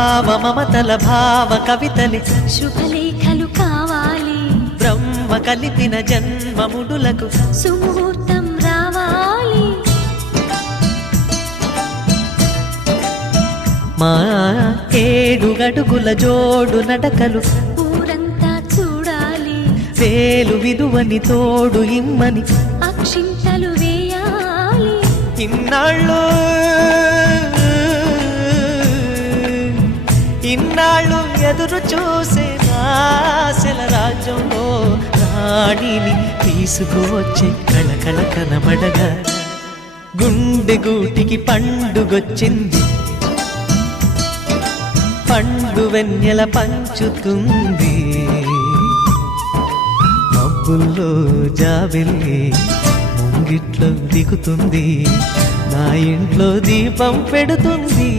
భావ మమతల భావ కవితలి శుభలేఖలు కావాలి బ్రహ్మ కలిపిన జన్మముడులకు సుముహూర్తం రావాలి మా 7 అడుగుల జోడు నడకలు ఊరంతా చూడాలి వేలు విలువని తోడు ఇమ్మని అక్షింతలు వేయాలి ఇన్నాళ్ళు ఎదురు చూసే ఆశల రాజ్యంలో రాణిని తీసుకువచ్చే కళకళ కనబడగా గుండె గూటికి పండుగొచ్చింది పండు వెన్నెల పంచుతుంది మబ్బుల్లో జాబిల్లి ముంగిట్లో దిగుతుంది నా ఇంట్లో దీపం పెడుతుంది